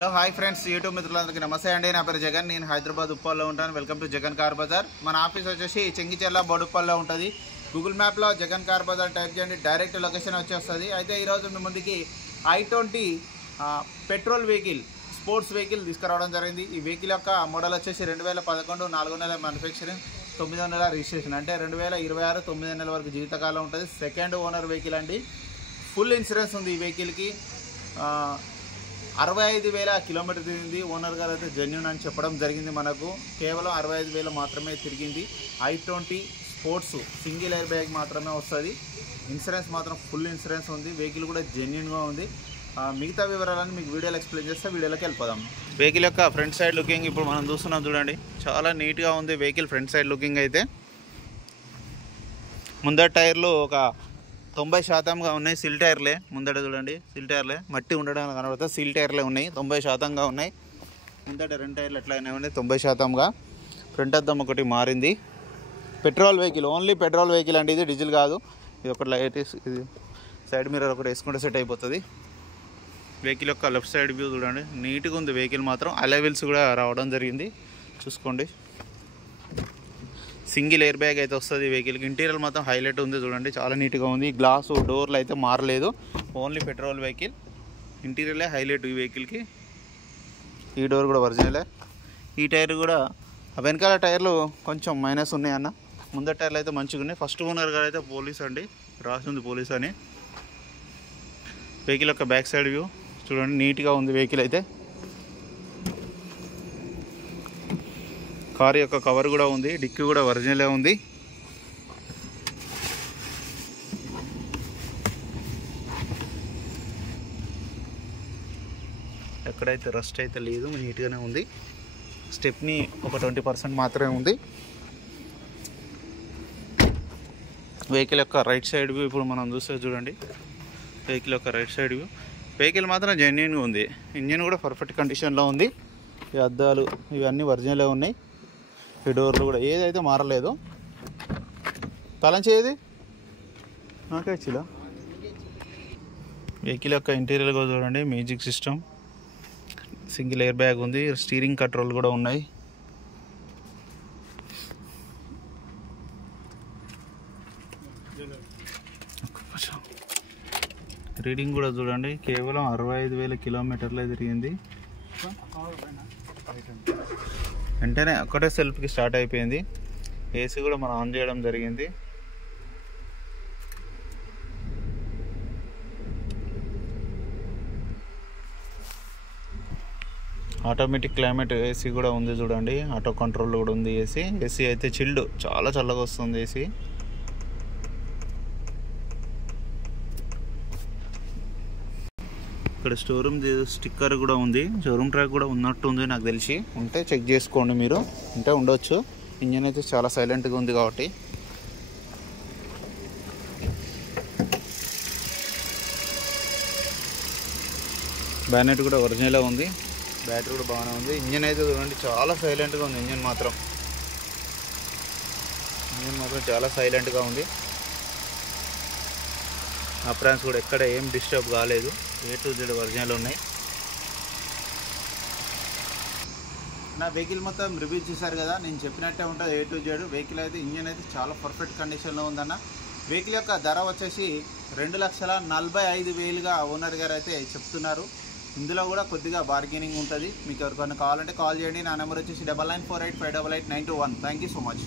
Hello hi friends, YouTube మిత్రులందరికీ నమస్తే అండి. నా పేరు జగన్. నేను హైదరాబాద్ ఉప్పల్లో ఉంటాను. Welcome to Jagan car bazaar. మన ఆఫీస్ వచ్చేసి చెంగిచెర్ల బోడుప్పల్లో ఉంటుంది. గూగుల్ మ్యాప్లో జగన్ కార్ బజార్ టైప్ చేయండి, డైరెక్ట్ లొకేషన్ వచ్చేస్తుంది. అయితే ఈరోజు మీ ముందుకి i20 petrol vehicle, sports vehicle తీసుకురావడం జరిగింది. ఈ వెహికల్ యొక్క మోడల్ వచ్చేసి 2011, 4 నెలల మ్యానుఫ్యాక్చరింగ్, 9 నెలల రిజిస్ట్రేషన్, అంటే 2026 9 నెలల వరకు జీవితకాలం ఉంటుంది. సెకండ్ ఓనర్ వెహికల్ అండి. ఫుల్ ఇన్సూరెన్స్ ఉంది ఈ వెహికల్కి. 65,000 కిలోమీటర్ తిరిగింది. ఓనర్ గారు అయితే జెన్యూన్ అని చెప్పడం జరిగింది. మనకు కేవలం 65,000 మాత్రమే తిరిగింది. i20 sports single air bag మాత్రమే వస్తుంది. ఇన్సూరెన్స్ మాత్రం ఫుల్ ఇన్సూరెన్స్ ఉంది. వెహికల్ కూడా జెన్యూన్గా ఉంది. మిగతా వివరాలను మీకు వీడియోలో ఎక్స్ప్లెయిన్ చేస్తే వీడియోలోకి వెళ్ళిపోదాం. వెహికల్ యొక్క ఫ్రంట్ సైడ్ లుకింగ్ ఇప్పుడు మనం చూస్తున్నాం చూడండి. చాలా నీట్గా ఉంది వెహికల్ ఫ్రంట్ సైడ్ లుకింగ్ అయితే. ముందర టైర్లు ఒక 90% ఉన్నాయి. సిల్ టైర్లే ముందట చూడండి, సిల్ టైర్లే మట్టి ఉండడానికి కనబడుతుంది. సిల్ టైర్లే ఉన్నాయి, 90% ఉన్నాయి. ముందట 2 టైర్లు ఎట్లయినా ఉన్నాయి 90%. ఫ్రంట్ అద్దం ఒకటి మారింది. Petrol vehicle, only petrol vehicle అండి. ఇది డీజిల్ కాదు. ఇది ఒకటి లైట్, ఇది సైడ్ మిర్రర్ ఒకటి వేసుకుంటే సెట్ అయిపోతుంది. వెహికల్ యొక్క లెఫ్ట్ సైడ్ వ్యూ చూడండి, నీట్గా ఉంది వెహికల్ మాత్రం. అలై వీల్స్ కూడా రావడం జరిగింది, చూసుకోండి. సింగిల్ ఎయిర్ బ్యాగ్ అయితే వస్తుంది వెహికల్కి. ఇంటీరియర్ మాత్రం హైలైట్ ఉంది చూడండి, చాలా నీట్గా ఉంది. గ్లాసు డోర్లు అయితే మారలేదు, ఓన్లీ పెట్రోల్ వెహికల్. ఇంటీరియర్లే హైలైట్ ఈ వెహికల్కి. ఈ డోర్ కూడా ఒరిజినలే. ఈ టైర్ కూడా, వెనకాల టైర్లు కొంచెం మైనస్ ఉన్నాయి అన్న. ముందర టైర్లు అయితే మంచిగా ఉన్నాయి. ఫస్ట్ ఓనర్ గారు అయితే పోలీస్ అండి, రాసింది పోలీస్ అని. వెహికల్ యొక్క బ్యాక్ సైడ్ వ్యూ చూడండి, నీట్గా ఉంది వెహికల్ అయితే. కారు యొక్క కవర్ కూడా ఉంది, డిక్కీ కూడా ఒరిజినలే ఉంది. ఎక్కడైతే రస్ట్ అయితే లేదు, నీట్గానే ఉంది. స్టెప్ని ఒక 20% మాత్రమే ఉంది. వెహికల్ యొక్క రైట్ సైడ్ వ్యూ ఇప్పుడు మనం చూస్తే చూడండి. వెహికల్ యొక్క రైట్ సైడ్ వ్యూ, వెహికల్ మాత్రం జెన్యూన్గా ఉంది. ఇంజిన్ కూడా పర్ఫెక్ట్ కండిషన్లో ఉంది. ఈ అద్దాలు ఇవన్నీ ఒరిజినలే ఉన్నాయి. ఈ డోర్లు కూడా ఏదైతే మారలేదు. తలంచి ఏది నాకే ఇచ్చిలా. వెహికల్ యొక్క ఇంటీరియర్ కూడా చూడండి, music system, single air bag ఉంది. స్టీరింగ్ కంట్రోల్ కూడా ఉన్నాయి. రీడింగ్ కూడా చూడండి, కేవలం 65,000 కిలోమీటర్లే తిరిగింది. వెంటనే ఒకటే సెల్ఫ్కి స్టార్ట్ అయిపోయింది. ఏసీ కూడా మనం ఆన్ చేయడం జరిగింది. ఆటోమేటిక్ క్లైమేట్ ఏసీ కూడా ఉంది చూడండి. ఆటో కంట్రోల్ కూడా ఉంది. ఏసీ అయితే చిల్డ్, చాలా చల్లగా వస్తుంది ఏసీ. ఇక్కడ షోరూమ్ స్టిక్కర్ కూడా ఉంది. షోరూమ్ ట్రాక్ కూడా ఉన్నట్టు ఉంది నాకు తెలిసి. ఉంటే చెక్ చేసుకోండి మీరు, ఉంటే ఉండొచ్చు. ఇంజన్ అయితే చాలా సైలెంట్గా ఉంది కాబట్టి. బ్యానెట్ కూడా ఒరిజినల్గా ఉంది. బ్యాటరీ కూడా బాగానే ఉంది. ఇంజన్ అయితే చూడండి, చాలా సైలెంట్గా ఉంది. ఇంజన్ మాత్రం చాలా సైలెంట్గా ఉంది. అప్రాన్స్ కూడా ఎక్కడ ఏం డిస్టర్బ్ కాలేదు. A to Z ఒరిజినల్ ఉన్నాయి. నా వెహికల్ మొత్తం రివ్యూ చూసారు కదా, నేను చెప్పినట్టే ఉంటుంది A to Z. వెహికల్ అయితే ఇంజన్ అయితే చాలా పర్ఫెక్ట్ కండిషన్లో ఉందన్న. వెహికల్ యొక్క ధర వచ్చేసి 2,45,000గా ఓనర్ గారు అయితే చెప్తున్నారు. ఇందులో కూడా కొద్దిగా బార్గెనింగ్ ఉంటుంది. మీకు ఎవరికైనా కావాలంటే కాల్ చేయండి. నా నెంబర్ వచ్చేసి 9948588921. Thank you so much.